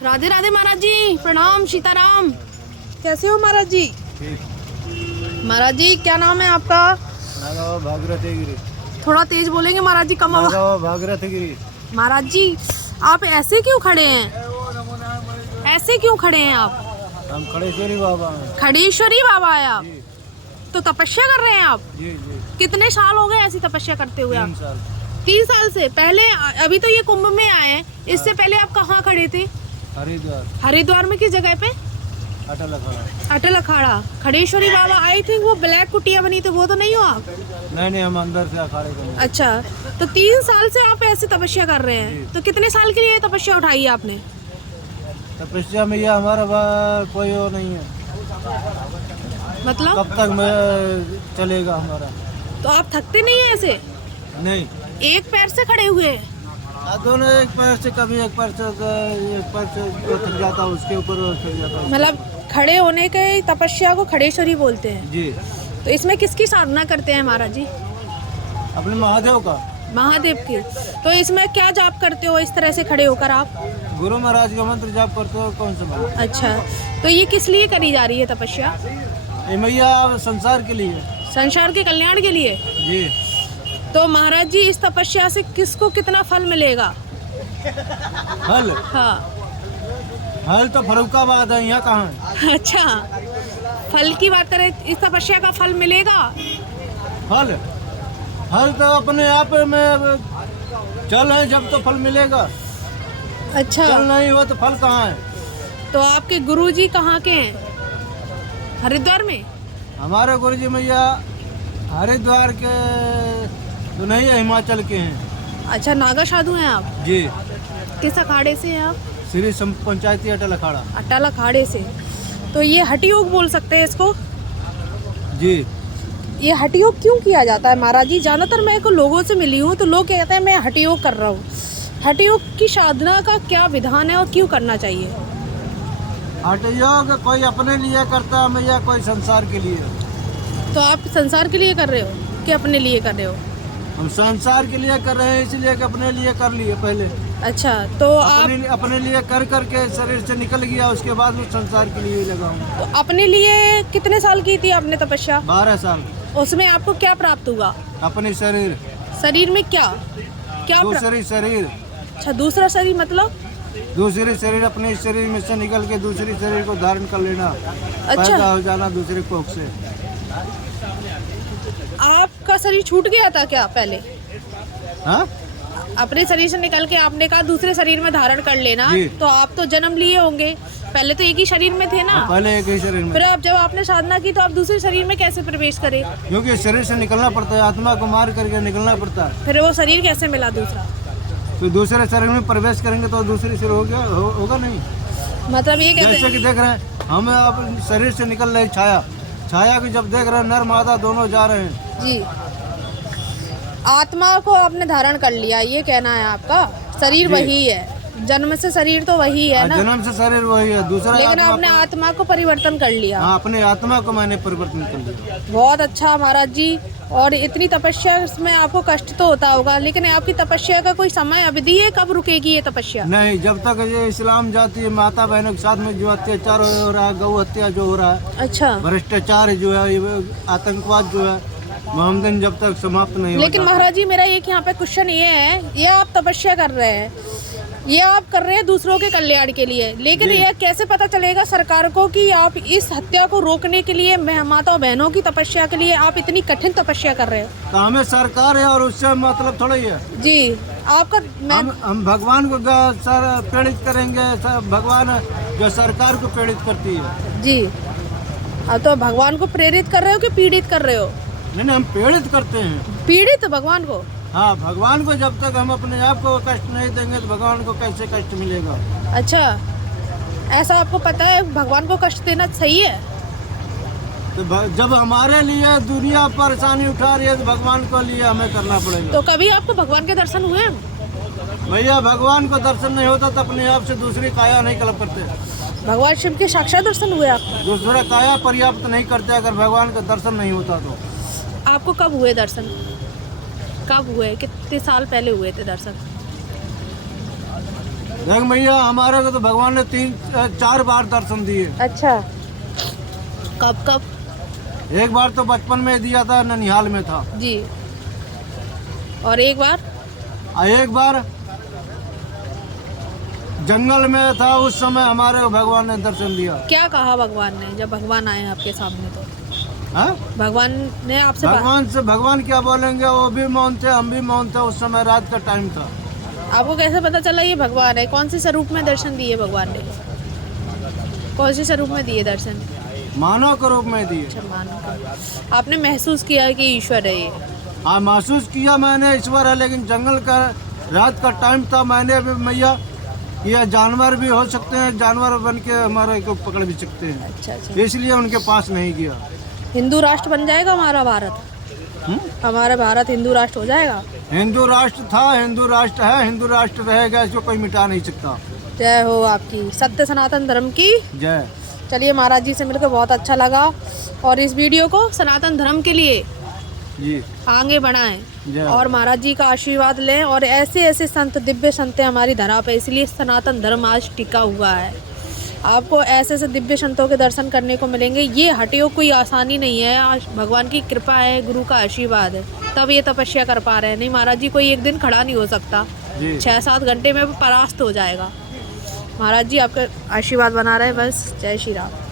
राधे राधे महाराज जी, प्रणाम, सीताराम। कैसे हो महाराज जी? महाराज जी क्या नाम है आपका? नागावा भागीरथी गिरी। थोड़ा तेज बोलेंगे महाराज जी, कम आवाज। नागावा भागीरथी गिरी। महाराज जी आप ऐसे क्यों खड़े हैं? ऐसे क्यों खड़े हैं आप? हम खड़ेश्वरी बाबा हैं। खड़ेश्वरी बाबा है आप? जी तो तपस्या कर रहे हैं आप? जी जी। कितने साल हो गए ऐसी तपस्या करते हुए 3 आप? साल। 3 साल से पहले? अभी तो ये कुंभ में आए हैं, इससे पहले आप कहाँ खड़े थे? हरिद्वार। हरिद्वार में किस जगह पे? अटल अखाड़ा। अटल अखाड़ा। खड़ेश्वरी बाबा आई थी, वो ब्लैक कुटिया बनी थी, वो तो नहीं हो आप? नहीं, हम अंदर से अखाड़े के। अच्छा, तो 3 साल से आप ऐसे तपस्या कर रहे हैं, जी। तो कितने साल के लिए तपस्या उठाई है आपने? तपस्या में यह हमारा कोई वो नहीं है, मतलब कब तक में चलेगा हमारा। तो आप थकते नहीं है ऐसे? नहीं, एक पैर से खड़े हुए हैं? दोनों एक पैर से, कभी एक पैर से जो थक जाता है उसके ऊपर थक जाता है। मतलब खड़े होने के तपस्या को खड़ेश्वरी बोलते हैं। जी। तो इसमें किसकी साधना करते हैं महाराज जी? अपने महादेव का। महादेव की। तो इसमें क्या जाप करते हो इस तरह से खड़े होकर आप? गुरु महाराज का मंत्र जाप करते हो। कौन सा मंत्र? अच्छा, तो ये किस लिए करी जा रही है तपस्या? ये मैया संसार के लिए। संसार के कल्याण के लिए। जी। तो महाराज जी इस तपस्या से किसको कितना फल मिलेगा? फल? हाँ। फल तो फरुखाबाद है, यहाँ कहाँ है? अच्छा, फल की बात करें, इस तपस्या का फल मिलेगा? फल तो अपने आप में चल है, जब तो फल मिलेगा। अच्छा, चल नहीं हो तो फल कहाँ है? तो आपके गुरुजी कहाँ के हैं? हरिद्वार में? हमारे गुरुजी मैया हरिद्वार के तो नहीं है, हिमाचल के हैं। अच्छा, नागा साधु हैं आप? जी। किस अखाड़े से हैं आप? श्री पंचायती अटल अखाड़ा। अटल अखाड़े से। तो ये हठ योग बोल सकते हैं इसको? जी। ये हठ योग क्यों किया जाता है महाराज जी? ज़्यादातर मैं को लोगों से मिली हूँ तो लोग कहते हैं मैं हठ योग कर रहा हूँ। हठ योग की साधना का क्या विधान है और क्यों करना चाहिए? हठ योग कोई अपने लिए करता है मैया, कोई संसार के लिए। तो आप संसार के लिए कर रहे हो कि अपने लिए कर रहे हो? हम संसार के लिए कर रहे हैं, इसलिए कि अपने लिए कर लिए पहले। अच्छा, तो आप अपने लिए कर करके शरीर से निकल गया, उसके बाद में संसार के लिए लगा हूँ। तो अपने लिए कितने साल की थी आपने तपस्या? 12 साल। उसमें आपको क्या प्राप्त हुआ? अपने शरीर। शरीर में क्या क्या दूसरी शरीर। अच्छा, दूसरा शरीर मतलब? दूसरी शरीर, अपने शरीर में से निकल के दूसरी शरीर को धारण कर लेना। अच्छा। पैदा हो जाना दूसरे कोख से। आपका शरीर छूट गया था क्या पहले? हाँ? अपने शरीर से निकल के आपने कहा दूसरे शरीर में धारण कर लेना, जी। तो आप तो जन्म लिए होंगे, पहले तो एक ही शरीर में थे ना? पहले एक ही शरीर में। फिर अब जब आपने साधना की तो आप दूसरे शरीर में कैसे प्रवेश करे? क्योंकि शरीर से निकलना पड़ता है, आत्मा को मार करके निकलना पड़ता है। फिर वो शरीर कैसे मिला दूसरा? तो दूसरे शरीर में प्रवेश करेंगे तो दूसरी शरीर होगा नहीं। मतलब ये कहते जैसे हैं कि देख रहे हैं हम, अब शरीर से निकल रही छाया की जब देख रहे हैं नर मादा दोनों जा रहे हैं। जी, आत्मा को आपने धारण कर लिया, ये कहना है आपका? शरीर जी। वही है, जन्म से शरीर तो वही है ना? जन्म से शरीर वही है, दूसरा लेकिन आपने आत्मा को परिवर्तन कर लिया। हाँ, अपने आत्मा को मैंने परिवर्तन कर लिया। बहुत अच्छा महाराज जी। और इतनी तपस्या में आपको कष्ट तो होता होगा, लेकिन आपकी तपस्या का कोई समय अवधि है, कब रुकेगी ये तपस्या? नहीं, जब तक ये इस्लाम जाती है, माता बहनों के साथ में जो अत्याचार हो रहा है, गौ हत्या जो हो रहा है, अच्छा, भ्रष्टाचार जो है, ये आतंकवाद जो है, मोहम्मदन जब तक समाप्त नहीं हो लेकिन जाता। महाराज जी मेरा एक यहाँ पे क्वेश्चन ये है, ये आप तपस्या कर रहे हैं, ये आप कर रहे हैं दूसरों के कल्याण के लिए, लेकिन जी। यह कैसे पता चलेगा सरकार को कि आप इस हत्या को रोकने के लिए, माता बहनों की तपस्या के लिए आप इतनी कठिन तपस्या कर रहे हो? तो हमें सरकार है और उससे मतलब थोड़ा ही है। जी, आपका हम भगवान को प्रेरित करेंगे, भगवान जो सरकार को प्रेरित करती है। जी, अब तो भगवान को प्रेरित कर रहे हो कि पीड़ित कर रहे हो? नहीं, हम प्रेरित करते हैं। पीड़ित भगवान को? हाँ, भगवान को जब तक हम अपने आप को कष्ट नहीं देंगे तो भगवान को कैसे कष्ट मिलेगा? अच्छा, ऐसा आपको पता है भगवान को कष्ट देना सही है? तो जब हमारे लिए दुनिया परेशानी उठा रही है तो भगवान को लिए हमें करना पड़ेगा। तो कभी आपको भगवान के दर्शन हुए? भैया, भगवान को दर्शन नहीं होता तो अपने आप से दूसरी काया नहीं कल्प करते। भगवान शिव के साक्षात दर्शन हुए आपको? दूसरा काया पर्याप्त नहीं करते अगर भगवान का दर्शन नहीं होता तो। आपको कब हुए दर्शन? कब हुए? कितने साल पहले हुए थे दर्शन? देख भैया हमारे को तो भगवान ने 3-4 बार दर्शन दिए। अच्छा, कब कब? एक बार तो बचपन में दिया था, ननिहाल में था। जी। और एक बार? एक बार जंगल में था, उस समय हमारे को भगवान ने दर्शन दिया। क्या कहा भगवान ने जब भगवान आए आपके सामने? तो हाँ? भगवान ने आपसे भगवान क्या बोलेंगे, वो भी मौन थे, हम भी मौन थे। उस समय रात का टाइम था। आपको कैसे पता चला ये भगवान है? कौन से स्वरूप में दर्शन दिए भगवान ने? कौन से स्वरूप में दिए दर्शन? मानव के रूप में दिए। अच्छा, मानव। आपने महसूस किया कि ईश्वर है ये? हाँ, महसूस किया मैंने ईश्वर है, लेकिन जंगल का रात का टाइम था। मैंने भी मैया, यह जानवर भी हो सकते हैं, जानवर बन के हमारे को पकड़ भी सकते हैं। अच्छा अच्छा। इसलिए उनके पास नहीं गया। हिंदू राष्ट्र बन जाएगा हमारा भारत? हमारा भारत हिंदू राष्ट्र हो जाएगा? हिंदू राष्ट्र था, हिंदू राष्ट्र है, हिंदू राष्ट्र रहेगा, इसको कोई मिटा नहीं सकता। जय हो आपकी, सत्य सनातन धर्म की जय। चलिए, महाराज जी से मिलकर बहुत अच्छा लगा, और इस वीडियो को सनातन धर्म के लिए जी आगे बढ़ाएं जय। और महाराज जी का आशीर्वाद लें। और ऐसे ऐसे संत, दिव्य संत हैं हमारी धरा पे, इसलिए सनातन धर्म आज टिका हुआ है। आपको ऐसे ऐसे दिव्य संतों के दर्शन करने को मिलेंगे। ये हटियोग कोई आसानी नहीं है, आज भगवान की कृपा है, गुरु का आशीर्वाद है, तब ये तपस्या कर पा रहे हैं। नहीं, महाराज जी कोई एक दिन खड़ा नहीं हो सकता, 6-7 घंटे में परास्त हो जाएगा। महाराज जी आपका आशीर्वाद बना रहे, बस। जय श्री राम।